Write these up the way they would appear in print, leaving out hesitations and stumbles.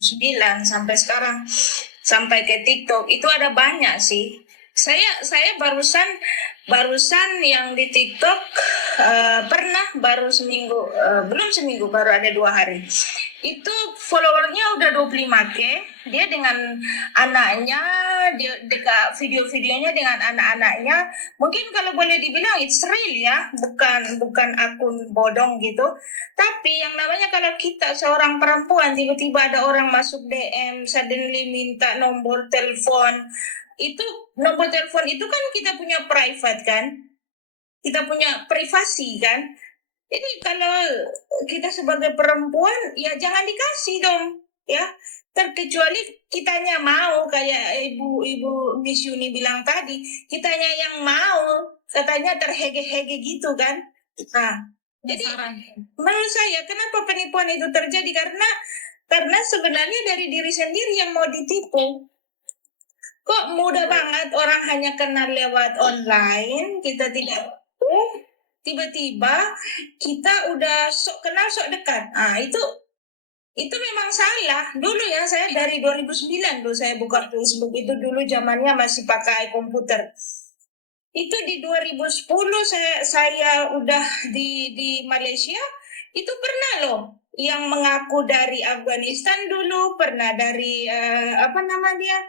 9 sampai sekarang, sampai ke TikTok itu ada banyak sih. Saya barusan yang di TikTok pernah baru seminggu, belum seminggu, baru ada 2 hari. Itu followernya udah 25K. Dia dengan anaknya, dia dekat video-videonya dengan anak-anaknya. Mungkin kalau boleh dibilang it's real ya, bukan akun bodong gitu. Tapi yang namanya kalau kita seorang perempuan tiba-tiba ada orang masuk DM suddenly minta nomor telepon, itu nomor telepon itu kan kita punya private kan, kita punya privasi kan. Jadi kalau kita sebagai perempuan ya jangan dikasih dong ya, terkecuali kitanya mau, kayak ibu Miss Yuni bilang tadi, kitanya yang mau, katanya terhege-hege gitu kan. Nah, jadi menurut saya kenapa penipuan itu terjadi, karena sebenarnya dari diri sendiri yang mau ditipu. Kok mudah banget orang hanya kenal lewat online, kita tidak tiba-tiba kita udah sok kenal sok dekat. Ah, itu memang salah. Dulu ya, saya dari 2009 dulu saya buka Facebook, itu dulu zamannya masih pakai komputer. Itu di 2010 saya udah di Malaysia, itu pernah loh yang mengaku dari Afghanistan dulu, pernah dari apa nama dia,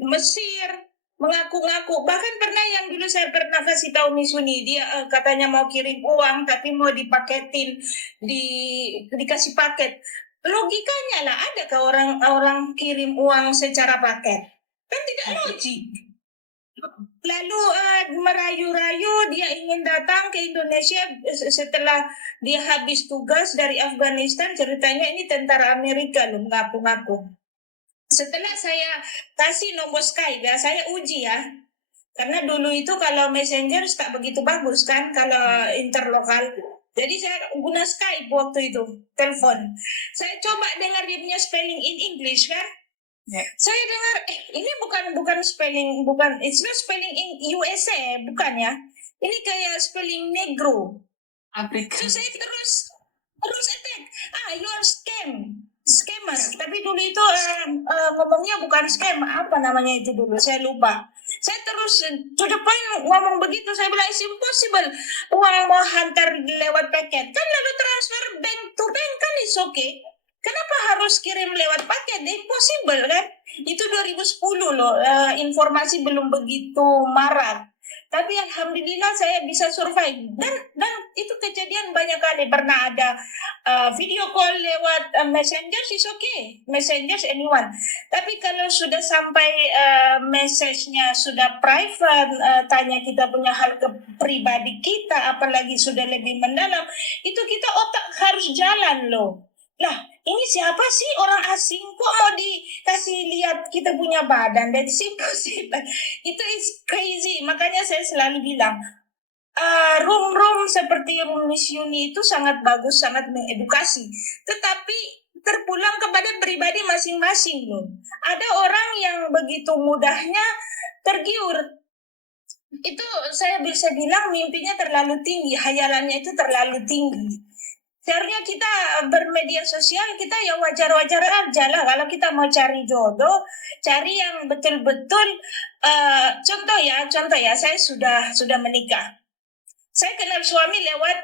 Mesir, mengaku-ngaku. Bahkan pernah yang dulu saya pernah kasih tahu Misuni, dia katanya mau kirim uang tapi mau dipaketin, dikasih paket. Logikanya lah, ada ke orang kirim uang secara paket? Kan tidak logik. Lalu merayu-rayu dia ingin datang ke Indonesia setelah dia habis tugas dari Afghanistan, ceritanya ini tentara Amerika loh, ngaku-ngaku. Setelah saya kasih nomor Skype ya, saya uji ya. Karena dulu itu kalau Messenger tak begitu bagus kan, kalau interlokal. Jadi saya guna Skype waktu itu, telepon. Saya coba dengar dia punya spelling in English kan. Yeah. Saya dengar, ini bukan spelling, bukan, it's not spelling in USA, bukan ya. Ini kayak spelling negro. Afrika. So saya terus attack. You are scammer. Tapi dulu itu ngomongnya bukan scam, apa namanya itu dulu, saya lupa. Saya terus to the point ngomong begitu, saya bilang it's impossible. Uang mau hantar lewat paket, kan lalu transfer bank to bank kan is okay. Kenapa harus kirim lewat paket? Impossible kan? Itu 2010 loh, informasi belum begitu marak. Tapi alhamdulillah saya bisa survive, dan itu kejadian banyak kali. Pernah ada video call lewat messenger is okay, messenger anyone. Tapi kalau sudah sampai message-nya sudah private, tanya kita punya hal pribadi kita, apalagi sudah lebih mendalam, itu kita otak harus jalan loh. Lah, ini siapa sih, orang asing kok mau dikasih lihat kita punya badan, dan simple. Itu is crazy. Makanya saya selalu bilang, room seperti room Miss Yuni itu sangat bagus, sangat mengedukasi. Tetapi terpulang kepada pribadi masing-masing loh. Ada orang yang begitu mudahnya tergiur. Itu saya bisa bilang mimpinya terlalu tinggi, hayalannya itu terlalu tinggi. Seharusnya kita bermedia sosial, kita ya wajar-wajar aja lah. Kalau kita mau cari jodoh, cari yang betul-betul, contoh ya, saya sudah menikah. Saya kenal suami lewat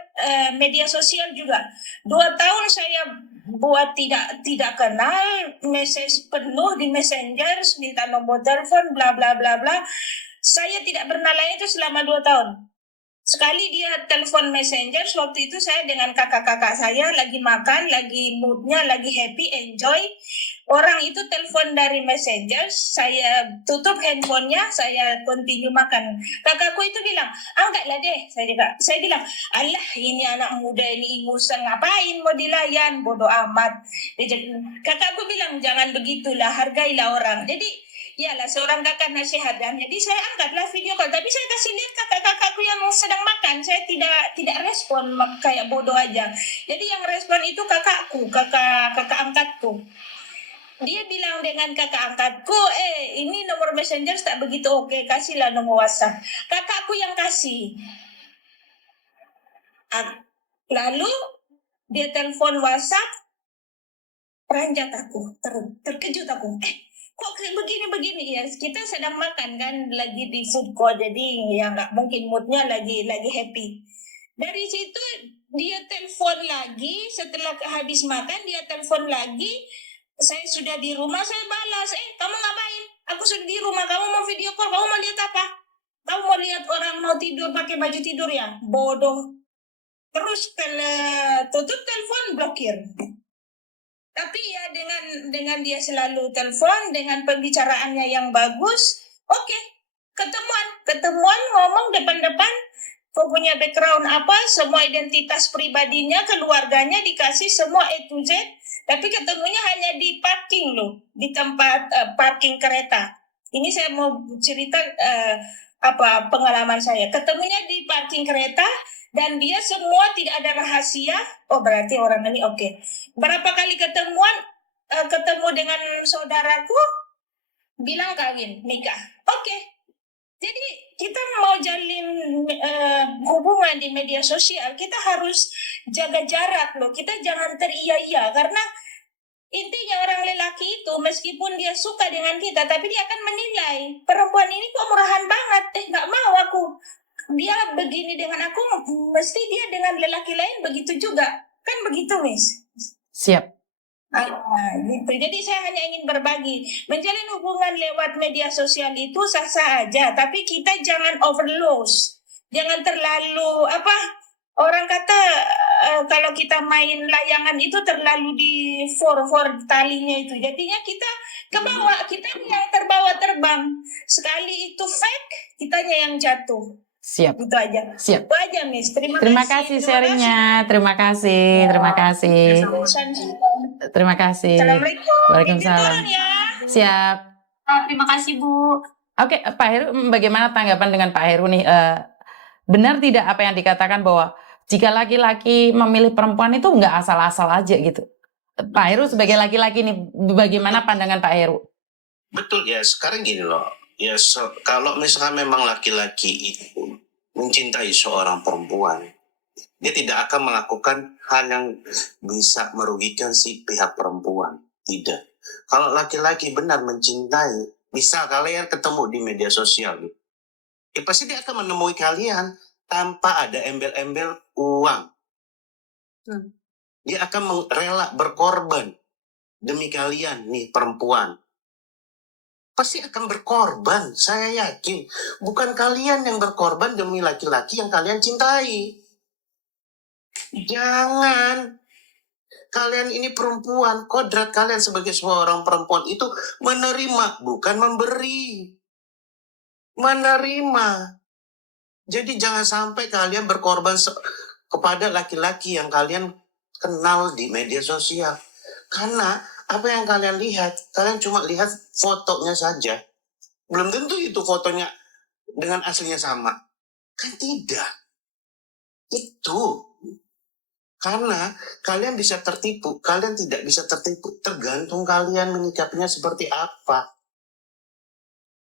media sosial juga. 2 tahun saya buat tidak kenal, message penuh di messenger, minta nomor telepon, bla bla bla bla. Saya tidak pernah layan itu selama 2 tahun. Sekali dia telepon messenger, waktu itu saya dengan kakak-kakak saya lagi makan, lagi moodnya, lagi happy, enjoy. Orang itu telepon dari messenger, saya tutup handphonenya, saya continue makan. Kakakku itu bilang, angkatlah deh. Saya bilang, alah ini anak muda ini ingusan, ngapain mau dilayan, bodoh amat. Kakakku bilang, jangan begitulah, hargailah orang. Jadi iyalah, seorang kakak nasihat kan. Jadi saya angkatlah video call, tapi saya kasih lihat kakak-kakakku yang sedang makan. Saya tidak respon, kayak bodoh aja. Jadi yang respon itu kakakku, kakak angkatku. Dia bilang dengan kakak angkatku, ini nomor messenger tak begitu oke, kasihlah nomor WhatsApp. Kakakku yang kasih. Lalu dia telepon WhatsApp, Peranjat aku, terkejut aku. Kok kayak begini-begini ya? Kita sedang makan kan, lagi di food court, jadi ya nggak mungkin moodnya lagi happy. Dari situ dia telepon lagi, setelah habis makan dia telepon lagi. Saya sudah di rumah, saya balas, kamu ngapain? Aku sudah di rumah, kamu mau video call, kamu mau lihat apa? Kamu mau lihat orang mau tidur pakai baju tidur ya? Bodoh. Terus kalau tutup telepon, blokir. Tapi ya dengan dia selalu telepon, dengan pembicaraannya yang bagus, oke, ketemuan ngomong depan-depan, punya background apa, semua identitas pribadinya, keluarganya dikasih semua A to Z, tapi ketemunya hanya di parking loh, di tempat parking kereta. Ini saya mau cerita pengalaman saya. Ketemunya di parking kereta, dan dia semua tidak ada rahasia. Oh, berarti orang ini oke. Berapa kali ketemu dengan saudaraku, bilang kawin, nikah. Oke. Jadi kita mau jalin hubungan di media sosial, kita harus jaga jarak loh. Kita jangan teriya-iya, karena intinya orang lelaki itu meskipun dia suka dengan kita, tapi dia akan menilai perempuan ini kok murahan banget, nggak mau aku. Dia begini dengan aku, mesti dia dengan lelaki lain begitu juga. Kan begitu, Miss? Siap. Gitu. Jadi saya hanya ingin berbagi. Menjalin hubungan lewat media sosial itu sah-sah aja, tapi kita jangan overload. Jangan terlalu orang kata kalau kita main layangan itu terlalu di forward talinya itu. Jadinya kita ke bawah, kita yang terbawa terbang. Sekali itu fake, kitanya yang jatuh. Siap. Itu aja. Siap. Itu aja, Miss. Terima kasih sharingnya. Terima kasih. Terima kasih. Terima kasih. Assalamualaikum. Waalaikumsalam. Ya. Siap. Terima kasih, Bu. Oke, Pak Heru, bagaimana tanggapan dengan Pak Heru nih? Benar tidak apa yang dikatakan bahwa jika laki-laki memilih perempuan itu nggak asal-asal aja gitu? Pak Heru sebagai laki-laki nih, bagaimana pandangan Pak Heru? Betul ya, sekarang gini loh. Ya, kalau misalnya memang laki-laki itu mencintai seorang perempuan, dia tidak akan melakukan hal yang bisa merugikan si pihak perempuan. Tidak. Kalau laki-laki benar mencintai, misal kalian ketemu di media sosial, ya pasti dia akan menemui kalian tanpa ada embel-embel uang. Dia akan rela berkorban demi kalian nih perempuan. Pasti akan berkorban, saya yakin. Bukan kalian yang berkorban demi laki-laki yang kalian cintai. Jangan. Kalian ini perempuan, kodrat kalian sebagai seorang perempuan itu menerima, bukan memberi. Menerima. Jadi jangan sampai kalian berkorban kepada laki-laki yang kalian kenal di media sosial. Karena apa yang kalian lihat, kalian cuma lihat fotonya saja. Belum tentu itu fotonya dengan aslinya sama. Kan tidak. Itu. Karena kalian bisa tertipu, kalian tidak bisa tertipu. Tergantung kalian menyikapinya seperti apa.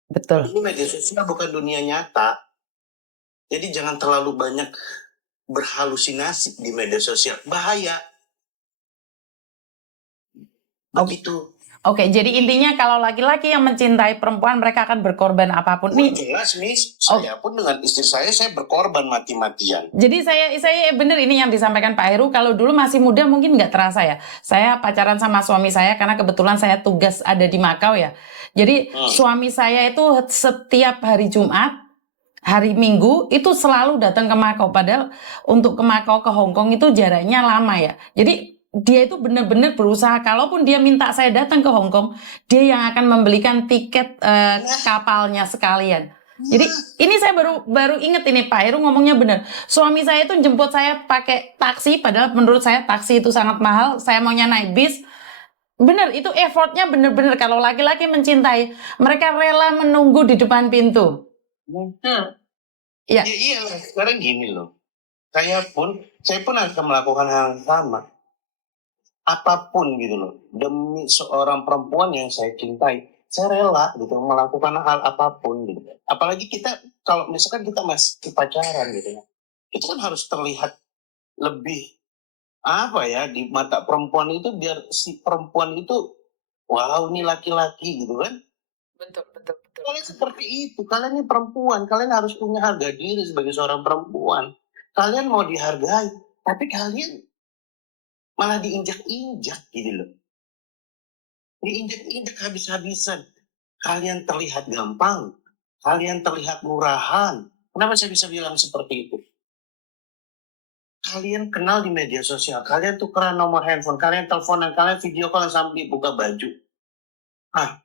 Betul. Ini media sosial bukan dunia nyata. Jadi jangan terlalu banyak berhalusinasi di media sosial. Bahaya. Begitu. Oke, jadi intinya kalau laki-laki yang mencintai perempuan, mereka akan berkorban apapun. Nih, jelas, Miss. Saya pun dengan istri saya berkorban mati-matian. Jadi saya benar ini yang disampaikan Pak Heru. Kalau dulu masih muda mungkin nggak terasa ya. Saya pacaran sama suami saya karena kebetulan saya tugas ada di Makau ya. Jadi suami saya itu setiap hari Jumat, hari Minggu itu selalu datang ke Makau. Padahal untuk ke Makau ke Hong Kong itu jaraknya lama ya. Jadi dia itu benar-benar berusaha, kalaupun dia minta saya datang ke Hong Kong, dia yang akan membelikan tiket kapalnya sekalian. Jadi ini saya baru inget ini Pak Heru ngomongnya benar. Suami saya itu jemput saya pakai taksi, padahal menurut saya taksi itu sangat mahal. Saya maunya naik bis. Benar, itu effortnya benar-benar. Kalau laki-laki mencintai, mereka rela menunggu di depan pintu. Ya iyalah, sekarang gini loh. Saya pun akan melakukan hal yang sama. Apapun gitu loh, demi seorang perempuan yang saya cintai, saya rela gitu melakukan hal apapun gitu. Apalagi kita kalau misalkan kita masih pacaran gitu ya, itu kan harus terlihat lebih apa ya, di mata perempuan itu biar si perempuan itu wow ini laki-laki gitu kan. Betul, betul, betul. Kalian seperti itu, kalian ini perempuan, kalian harus punya harga diri sebagai seorang perempuan. Kalian mau dihargai, tapi kalian malah diinjak-injak gitu loh. Diinjak-injak habis-habisan. Kalian terlihat gampang, kalian terlihat murahan. Kenapa saya bisa bilang seperti itu? Kalian kenal di media sosial, kalian tukeran nomor handphone, kalian teleponan, kalian video call sampai buka baju. Ah,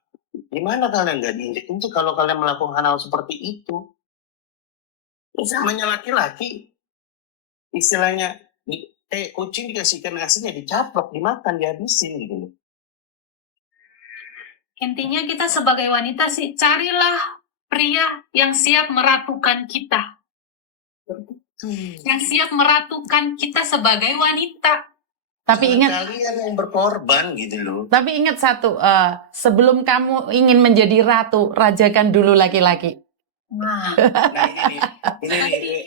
gimana kalian nggak diinjak-injak kalau kalian melakukan hal seperti itu? Itu namanya laki-laki. Istilahnya, kucing dikasihkan nasinya, dicaplok, dimakan, dihabisin gitu loh. Intinya kita sebagai wanita sih, carilah pria yang siap meratukan kita. Yang siap meratukan kita sebagai wanita. Tapi Jangan ingat, kalian yang berkorban gitu loh. tapi ingat satu, sebelum kamu ingin menjadi ratu, rajakan dulu laki-laki. Nah, Nah ini nih,